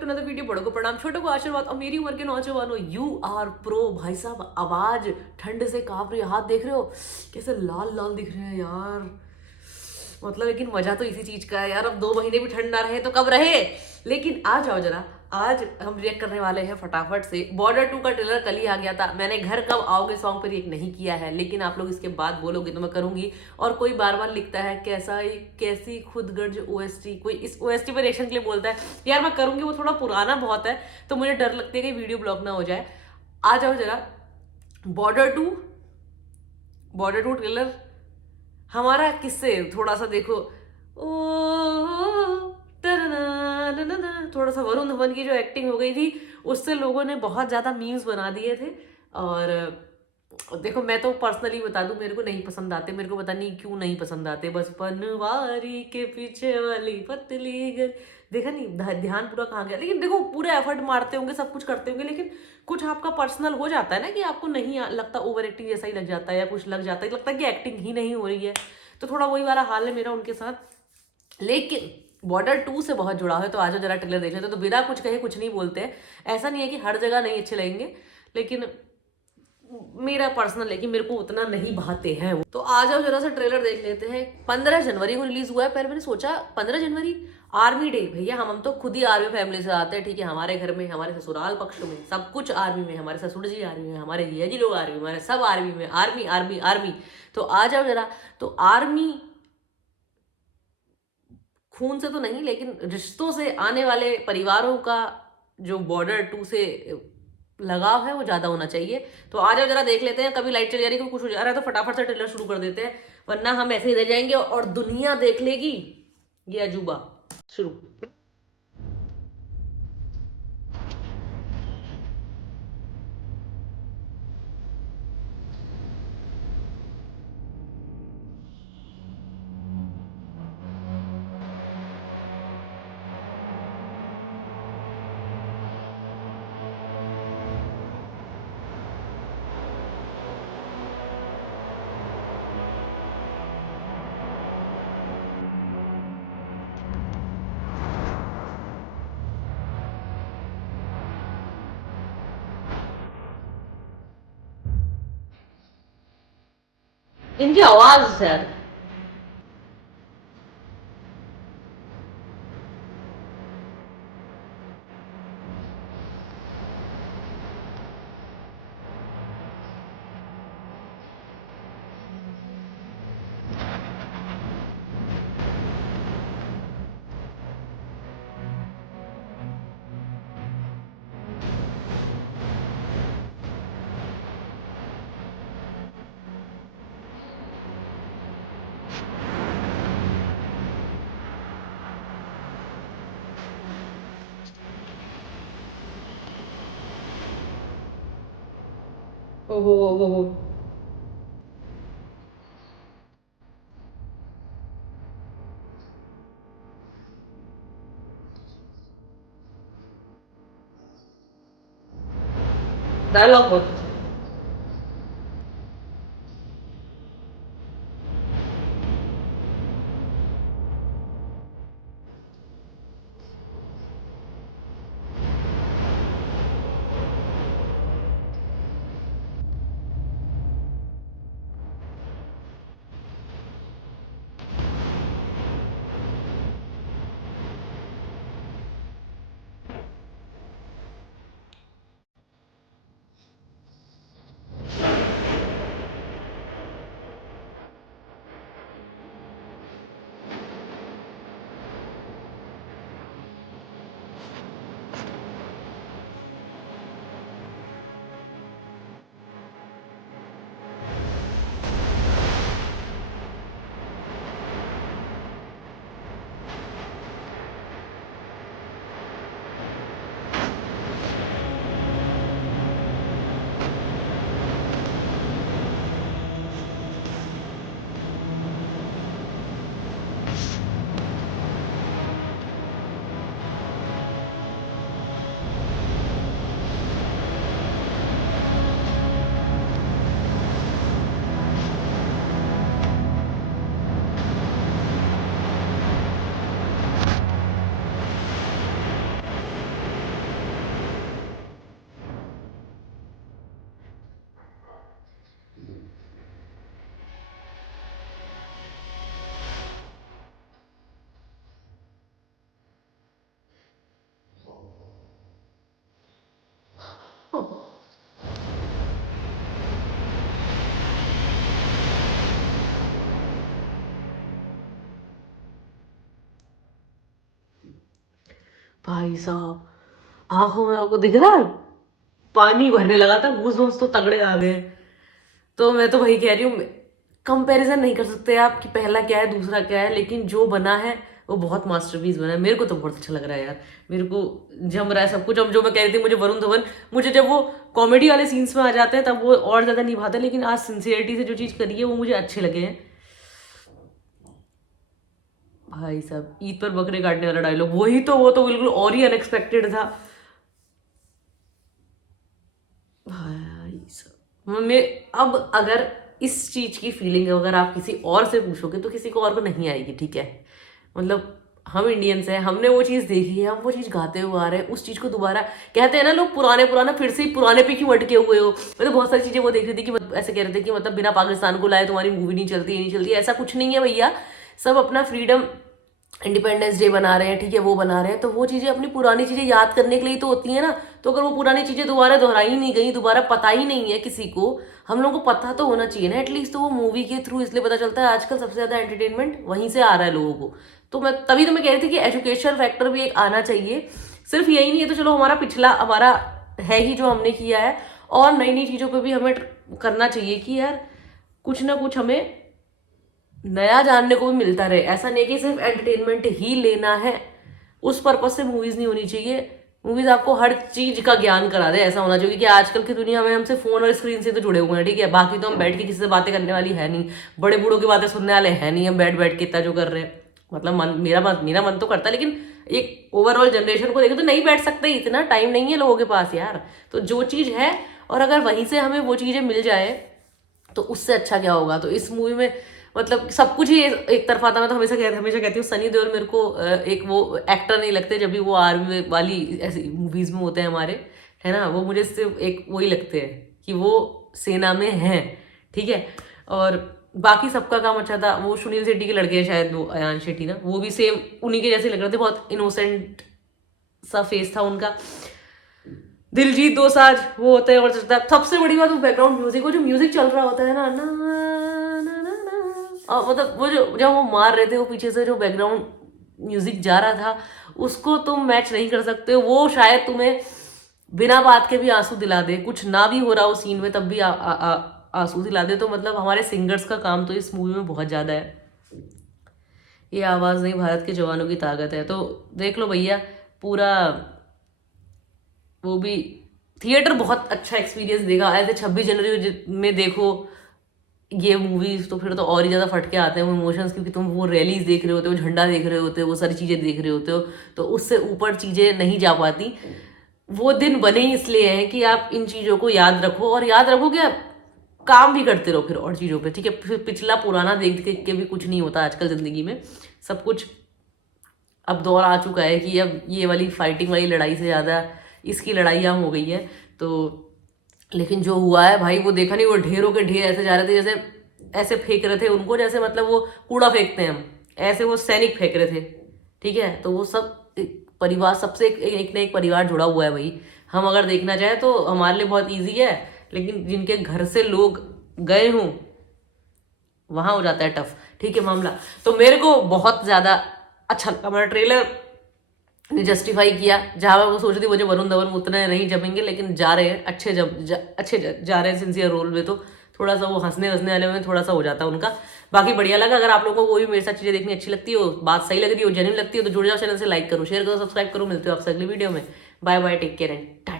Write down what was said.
To another video. बड़ों को प्रणाम, छोटों को आशीर्वाद। और मेरी उम्र के नौजवानों, यू आर प्रो। भाई साहब आवाज ठंड से कांप रही है, हाथ देख रहे हो कैसे लाल लाल दिख रहे हैं यार। मतलब लेकिन मजा तो इसी चीज का है यार। अब 2 महीने भी ठंड ना रहे तो कब रहे। लेकिन आ जाओ जरा, आज हम रिएक्ट करने वाले हैं फटाफट से। बॉर्डर 2 का ट्रेलर कल ही आ गया था। मैंने घर कब आओगे सॉन्ग पर रिएक्ट नहीं किया है, लेकिन आप लोग इसके बाद बोलोगे तो मैं करूंगी। और कोई बार बार लिखता है कैसा कैसी खुदगर्ज ओएसटी, कोई इस ओएसटी पर रिएक्शन के लिए बोलता है। यार मैं करूंगी, वो थोड़ा पुराना बहुत है तो मुझे डर लगती है कि वीडियो ब्लॉक ना हो जाए। आ जाओ जरा। बॉर्डर टू, बॉर्डर 2 ट्रेलर हमारा किससे थोड़ा सा देखो। ओ थोड़ा सा वरुण धवन की जो एक्टिंग हो गई थी उससे लोगों ने बहुत ज्यादा मीम्स बना दिए थे। और देखो मैं तो पर्सनली बता दूं, मेरे को नहीं पसंद आते। मेरे को पता नहीं क्यों नहीं पसंद आते। बस पनवारी के पीछे वाली पतली गली, देखा नहीं ध्यान पूरा कहाँ गया। लेकिन देखो पूरे एफर्ट मारते होंगे, सब कुछ करते होंगे, लेकिन कुछ आपका पर्सनल हो जाता है ना कि आपको नहीं लगता, ओवर एक्टिंग जैसा ही लग जाता है या कुछ लग जाता है, लगता है कि एक्टिंग ही नहीं हो रही है। तो थोड़ा वही वाला हाल है मेरा उनके साथ। लेकिन बॉर्डर 2 से बहुत जुड़ा है तो आज जरा ट्रेलर देख लेते। तो बिना कुछ कहे कुछ नहीं बोलते हैं। ऐसा नहीं है कि हर जगह नहीं अच्छे लगेंगे, लेकिन मेरा पर्सनल है कि मेरे को उतना नहीं भाते हैं वो। तो आ जाओ जरा सा ट्रेलर देख लेते हैं। 15 जनवरी को रिलीज हुआ है। पहले मैंने सोचा 15 जनवरी आर्मी डे। भैया हम तो खुद ही आर्मी फैमिली से आते हैं, ठीक है। हमारे घर में, हमारे ससुराल पक्ष में सब कुछ आर्मी में। हमारे ससुर जी आर्मी में, हमारे जिया जी लोग आर्मी में, हमारे सब आर्मी में। Army army army. तो आ जाओ जरा। तो आर्मी खून से तो नहीं, लेकिन रिश्तों से आने वाले परिवारों का जो बॉर्डर 2 से लगाव है वो ज्यादा होना चाहिए। तो आ जाओ जरा देख लेते हैं। कभी लाइट चली जा रही है, कभी कुछ हो जा रहा है, तो फटाफट से ट्रेलर शुरू कर देते हैं, वरना हम ऐसे ही रह जाएंगे और दुनिया देख लेगी ये अजूबा। शुरू। इनकी आवाज सर। ओहो ओहो। डायलॉग बहुत अच्छा है। भाई साहब, आंखों में आपको दिख रहा है पानी भरने लगा था, गूज़बम्स तो तगड़े आ गए। तो मैं तो वही कह रही हूँ, कंपैरिजन नहीं कर सकते आप कि पहला क्या है दूसरा क्या है, लेकिन जो बना है वो बहुत मास्टरपीस बना है। मेरे को तो बहुत अच्छा लग रहा है यार, मेरे को जम रहा है सब कुछ। अब जो मैं कह रही थी, मुझे वरुण धवन, मुझे जब वो कॉमेडी वाले सीन्स में आ जाते हैं तब वो और ज्यादा निभाते हैं, लेकिन आज सिंसियरिटी से जो चीज करी है वो मुझे अच्छे लगे हैं। भाई साहब, ईद पर बकरे काटने वाला डायलॉग, वही तो, वो तो बिल्कुल और ही अनएक्सपेक्टेड था। भाई साहब, मैं अब अगर इस चीज की फीलिंग अगर आप किसी और से पूछोगे तो किसी को और को नहीं आएगी, ठीक है। मतलब हम इंडियंस हैं, हमने वो चीज़ देखी है, हम वो चीज़ गाते हुए आ रहे हैं, उस चीज़ को दोबारा कहते हैं ना लोग, पुराने पुराना फिर से ही पुराने पे क्यों अटके हुए हो। मैं तो बहुत सारी चीज़ें वो देख रही थी कि ऐसे कह रहे थे कि मतलब बिना पाकिस्तान को लाए तुम्हारी मूवी नहीं चलती, नहीं चलती। ऐसा कुछ नहीं है भैया, सब अपना फ्रीडम इंडिपेंडेंस डे बना रहे हैं, ठीक है, वो बना रहे हैं, तो वो चीज़ें अपनी पुरानी चीज़ें याद करने के लिए तो होती है ना। तो अगर वो पुरानी चीज़ें दोबारा दोहराई नहीं गई, दोबारा पता ही नहीं है किसी को, हम लोगों को पता तो होना चाहिए ना एटलीस्ट। तो वो मूवी के थ्रू इसलिए पता चलता है, आजकल सबसे ज़्यादा एंटरटेनमेंट वहीं से आ रहा है लोगों को। तो मैं तभी तो मैं कह रही थी कि एजुकेशन फैक्टर भी एक आना चाहिए। सिर्फ यही नहीं है तो चलो, हमारा पिछला हमारा है ही जो हमने किया है, और नई नई चीज़ों पर भी हमें करना चाहिए कि यार कुछ ना कुछ हमें नया जानने को भी मिलता रहे। ऐसा नहीं कि सिर्फ एंटरटेनमेंट ही लेना है, उस पर्पज से मूवीज नहीं होनी चाहिए। मूवीज आपको हर चीज का ज्ञान करा दे, ऐसा होना चाहिए कि आजकल की दुनिया में हमसे फोन और स्क्रीन से तो जुड़े हुए हैं, ठीक है, बाकी तो हम बैठ के किसी से बातें करने वाली है नहीं, बड़े बूढ़ों की बातें सुनने वाले हैं नहीं, हम बैठ बैठ के इतना जो कर रहे हैं। मतलब मेरा मन तो करता है, लेकिन एक ओवरऑल जनरेशन को देखे तो नहीं बैठ सकते, इतना टाइम नहीं है लोगों के पास यार। तो जो चीज है, और अगर वहीं से हमें वो चीजें मिल जाए तो उससे अच्छा क्या होगा। तो इस मूवी में मतलब सब कुछ ही एक तरफा था। मैं तो हमेशा कहती हूँ सनी देओल मेरे को एक वो एक्टर नहीं लगते, जब भी वो आर्मी वाली ऐसी मूवीज में होते हैं हमारे, है ना, वो मुझे सिर्फ एक वही लगते हैं कि वो सेना में हैं, ठीक है। और बाकी सबका काम अच्छा था। वो सुनील शेट्टी के लड़के हैं शायद, वो अयान शेट्टी ना, वो भी सेम उन्हीं के जैसे लग रहे थे, बहुत इनोसेंट सा फेस था उनका। दिलजीत दोसांझ वो होते हैं, और सबसे बड़ी बात वो बैकग्राउंड म्यूजिक, वो जो म्यूजिक चल रहा होता है ना ना ना ना ना, और मतलब वो जो जब वो मार रहे थे, वो पीछे से जो बैकग्राउंड म्यूजिक जा रहा था, उसको तुम मैच नहीं कर सकते। वो शायद तुम्हें बिना बात के भी आंसू दिला दे, कुछ ना भी हो रहा हो सीन में तब भी आंसू दिला दे। तो मतलब हमारे सिंगर्स का काम तो इस मूवी में बहुत ज़्यादा है। ये आवाज़ नहीं, भारत के जवानों की ताकत है। तो देख लो भैया पूरा, वो भी थिएटर बहुत अच्छा एक्सपीरियंस देगा। ऐसे 26 जनवरी में देखो ये मूवीज, तो फिर तो और ही ज़्यादा फटके आते हैं वो इमोशंस, क्योंकि तुम वो रैलीज देख रहे होते हो, झंडा देख रहे होते हो, वो सारी चीज़ें देख रहे होते हो, तो उससे ऊपर चीज़ें नहीं जा पाती। वो दिन बने ही इसलिए हैं कि आप इन चीज़ों को याद रखो, और याद रखो कि आप काम भी करते रहो फिर और चीज़ों पे, ठीक है। फिर पिछला पुराना देख देख के भी कुछ नहीं होता आजकल ज़िंदगी में। सब कुछ अब दौर आ चुका है कि अब ये वाली फाइटिंग वाली लड़ाई से ज़्यादा इसकी लड़ाइयाँ हो गई हैं। तो लेकिन जो हुआ है भाई, वो देखा नहीं, वो ढेरों के ढेर ऐसे जा रहे थे, जैसे ऐसे फेंक रहे थे उनको, जैसे मतलब वो कूड़ा फेंकते हैं हम, ऐसे वो सैनिक फेंक रहे थे, ठीक है। तो वो सब परिवार, सबसे एक ना एक परिवार जुड़ा हुआ है भाई। हम अगर देखना चाहें तो हमारे लिए बहुत ईजी है, लेकिन जिनके घर से लोग गए हों वहां हो जाता है टफ, ठीक है मामला। तो मेरे को बहुत ज़्यादा अच्छा लगा, मेरा ट्रेलर ने जस्टिफाई किया। जहाँ मैं वो सोच रही थी मुझे वरुण धवन उतने नहीं जमेंगे, लेकिन जा रहे हैं अच्छे, जा रहे हैं सिंसियर रोल में, तो थोड़ा सा वो हंसने हंसने वाले में थोड़ा सा हो जाता है उनका। बाकी बढ़िया लगा। अगर आप लोगों को कोई भी मेरे साथ चीज़ें देखनी अच्छी लगती हो, बात सही लग रही हो, जेन्युइन लगती हो, तो जुड़ जाओ चैनल से, लाइक करो, शेयर करो, सब्सक्राइब करो। मिलते हो आपसे अगली वीडियो में। Bye bye, take care and Tata.